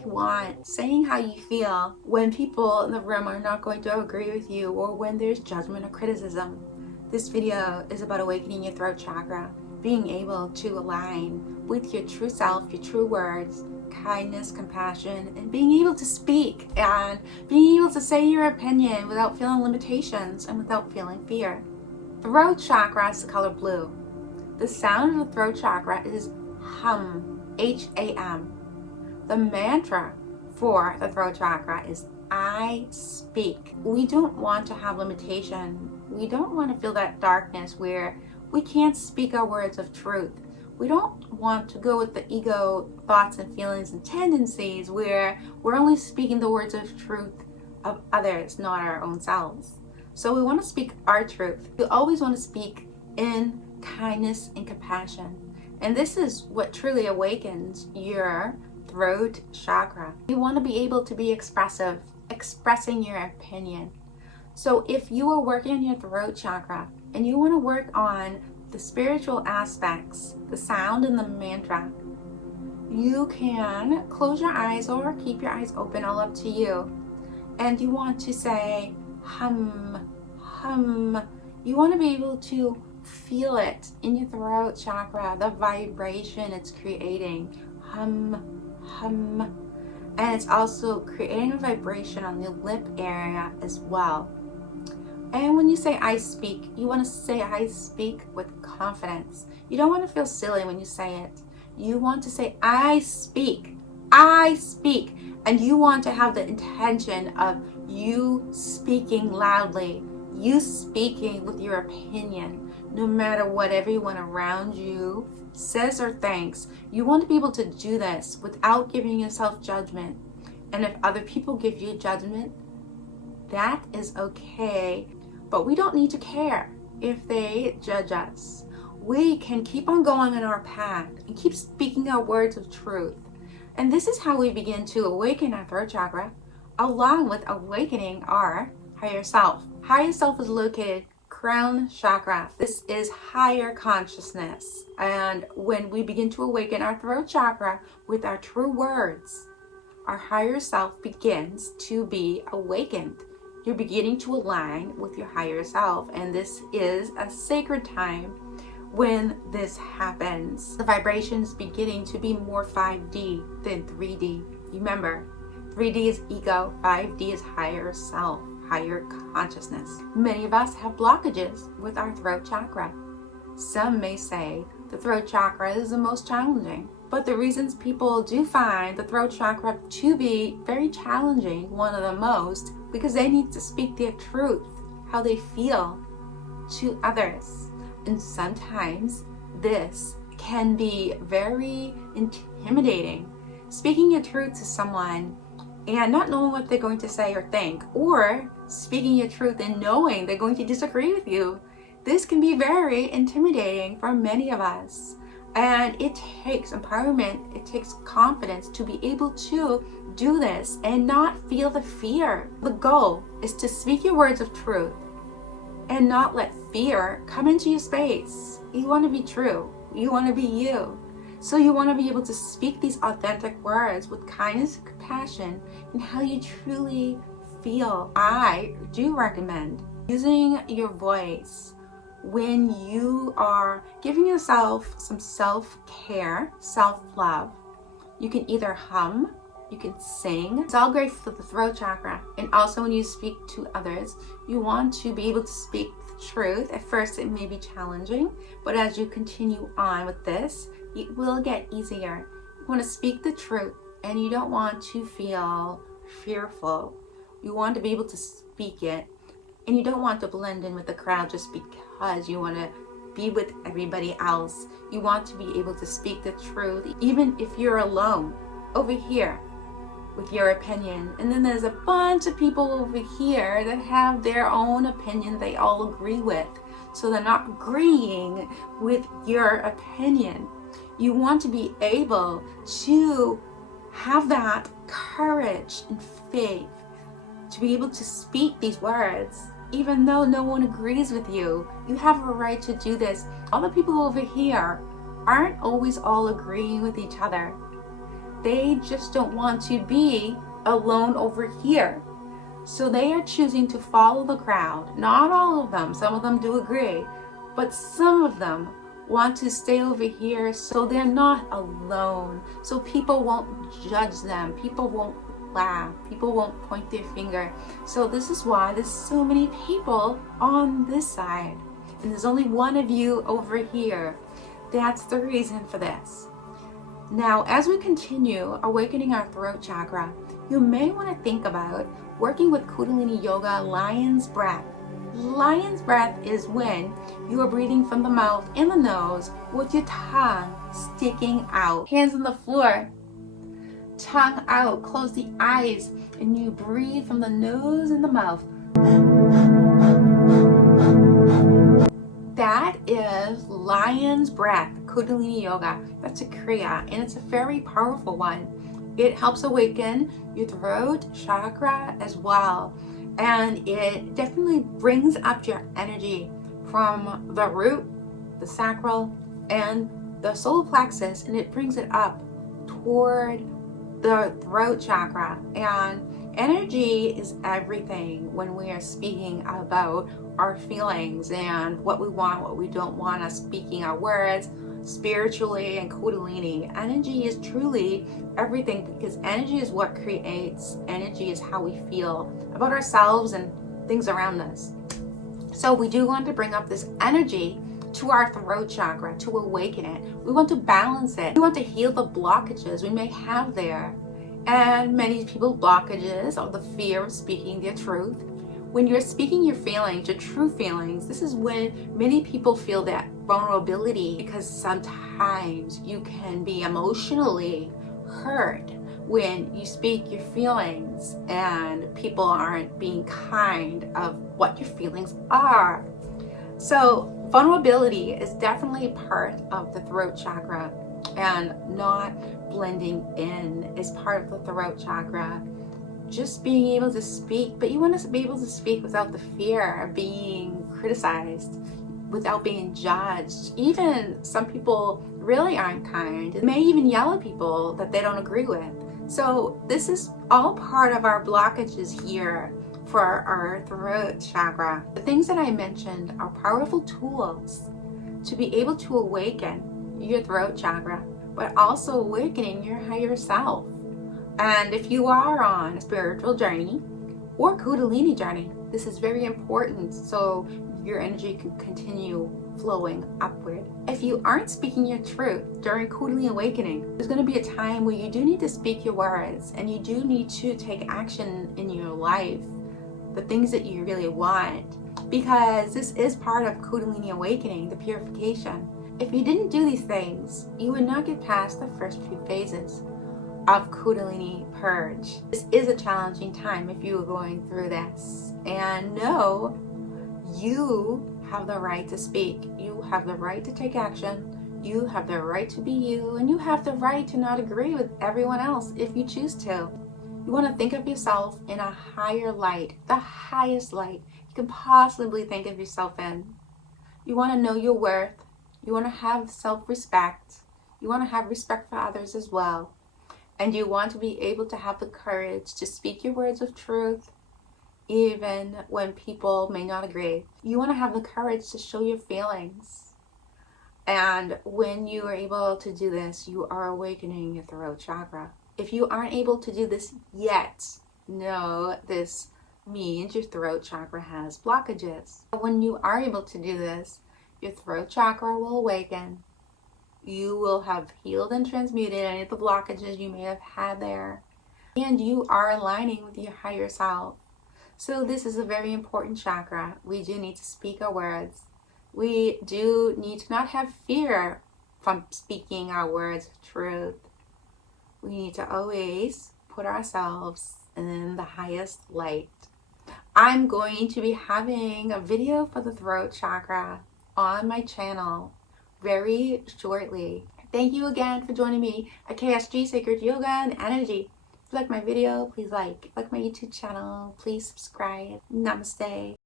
what you want, saying how you feel when people in the room are not going to agree with you or when there's judgment or criticism. This video is about awakening your throat chakra, being able to align with your true self, your true words, kindness, compassion, and being able to speak and being able to say your opinion without feeling limitations and without feeling fear. Throat chakra is the color blue. The sound of the throat chakra is hum, H-A-M. The mantra for the throat chakra is I speak. We don't want to have limitation. We don't want to feel that darkness where we can't speak our words of truth. We don't want to go with the ego thoughts and feelings and tendencies where we're only speaking the words of truth of others, not our own selves. So we want to speak our truth. We always want to speak in kindness and compassion. And this is what truly awakens your throat chakra. You want to be able to be expressive, expressing your opinion. So if you are working on your throat chakra and you want to work on the spiritual aspects, the sound and the mantra, you can close your eyes or keep your eyes open, all up to you. And you want to say hum, hum. You want to be able to feel it in your throat chakra, the vibration it's creating. Hum, hum. And it's also creating a vibration on the lip area as well. And when you say I speak, you want to say I speak with confidence. You don't want to feel silly when you say it. You want to say I speak, I speak. And you want to have the intention of you speaking loudly, you speaking with your opinion, no matter what everyone around you says or thinks. You want to be able to do this without giving yourself judgment. And if other people give you judgment, that is okay. But we don't need to care if they judge us. We can keep on going on our path and keep speaking our words of truth. And this is how we begin to awaken our throat chakra, along with awakening our higher self. Higher self is located crown chakra. This is higher consciousness. And when we begin to awaken our throat chakra with our true words, our higher self begins to be awakened. You're beginning to align with your higher self, and this is a sacred time when this happens. The vibration is beginning to be more 5D than 3D. Remember, 3D is ego, 5D is higher self, higher consciousness. Many of us have blockages with our throat chakra. Some may say the throat chakra is the most challenging, but the reasons people do find the throat chakra to be very challenging, one of the most, because they need to speak their truth, how they feel to others. And sometimes this can be very intimidating. Speaking your truth to someone and not knowing what they're going to say or think, or speaking your truth and knowing they're going to disagree with you. This can be very intimidating for many of us. And it takes empowerment, it takes confidence to be able to do this and not feel the fear. The goal is to speak your words of truth and not let fear come into your space. You want to be true. You want to be you. So you want to be able to speak these authentic words with kindness and compassion and how you truly feel. I do recommend using your voice when you are giving yourself some self-care, self-love. You can either hum, you can sing. It's all great for the throat chakra. And also when you speak to others, you want to be able to speak the truth. At first it may be challenging, but as you continue on with this, it will get easier. You want to speak the truth and you don't want to feel fearful. You want to be able to speak it. And you don't want to blend in with the crowd just because you want to be with everybody else. You want to be able to speak the truth, even if you're alone over here with your opinion. And then there's a bunch of people over here that have their own opinion they all agree with. So they're not agreeing with your opinion. You want to be able to have that courage and faith to be able to speak these words, even though no one agrees with you. You have a right to do this. All the people over here aren't always all agreeing with each other. They just don't want to be alone over here. So they are choosing to follow the crowd. Not all of them, some of them do agree, but some of them want to stay over here so they're not alone. So people won't judge them, people won't laugh, people won't point their finger. So this is why there's so many people on this side, and there's only one of you over here. That's the reason for this. Now, as we continue awakening our throat chakra, you may want to think about working with Kundalini Yoga Lion's Breath. Lion's Breath is when you are breathing from the mouth and the nose with your tongue sticking out. Hands on the floor, tongue out, close the eyes, and you breathe from the nose and the mouth. That is Lion's Breath, Kundalini Yoga. That's a Kriya, and it's a very powerful one. It helps awaken your throat chakra as well. And it definitely brings up your energy from the root, the sacral, and the solar plexus, and it brings it up toward the throat chakra. And energy is everything when we are speaking about our feelings and what we want, what we don't want, us speaking our words spiritually and Kundalini. Energy is truly everything, because energy is what creates. Energy is how we feel about ourselves and things around us. So we do want to bring up this energy to our throat chakra to awaken it. We want to balance it. We want to heal the blockages we may have there. And many people's blockages are the fear of speaking their truth. When you're speaking your feelings, your true feelings, this is when many people feel that vulnerability, because sometimes you can be emotionally hurt when you speak your feelings and people aren't being kind of what your feelings are. So vulnerability is definitely part of the throat chakra, and not blending in is part of the throat chakra. Just being able to speak, but you want to be able to speak without the fear of being criticized, without being judged. Even some people really aren't kind. They may even yell at people that they don't agree with. So this is all part of our blockages here for our throat chakra. The things that I mentioned are powerful tools to be able to awaken your throat chakra, but also awakening your higher self. And if you are on a spiritual journey or Kundalini journey, this is very important so your energy can continue flowing upward. If you aren't speaking your truth during Kundalini awakening, there's going to be a time where you do need to speak your words, and you do need to take action in your life, the things that you really want, because this is part of Kundalini awakening, the purification. If you didn't do these things, you would not get past the first few phases of Kundalini purge. This is a challenging time if you are going through this. And know you have the right to speak. You have the right to take action. You have the right to be you, and you have the right to not agree with everyone else if you choose to. You want to think of yourself in a higher light, the highest light you can possibly think of yourself in. You want to know your worth. You want to have self-respect. You want to have respect for others as well. And you want to be able to have the courage to speak your words of truth, even when people may not agree. You want to have the courage to show your feelings. And when you are able to do this, you are awakening your throat chakra. If you aren't able to do this yet, know this means your throat chakra has blockages. When you are able to do this, your throat chakra will awaken. You will have healed and transmuted any of the blockages you may have had there. And you are aligning with your higher self. So this is a very important chakra. We do need to speak our words. We do need to not have fear from speaking our words of truth. We need to always put ourselves in the highest light. I'm going to be having a video for the throat chakra on my channel very shortly. Thank you again for joining me at KSG Sacred Yoga and Energy. If you like my video, please like my YouTube channel, please subscribe. Namaste.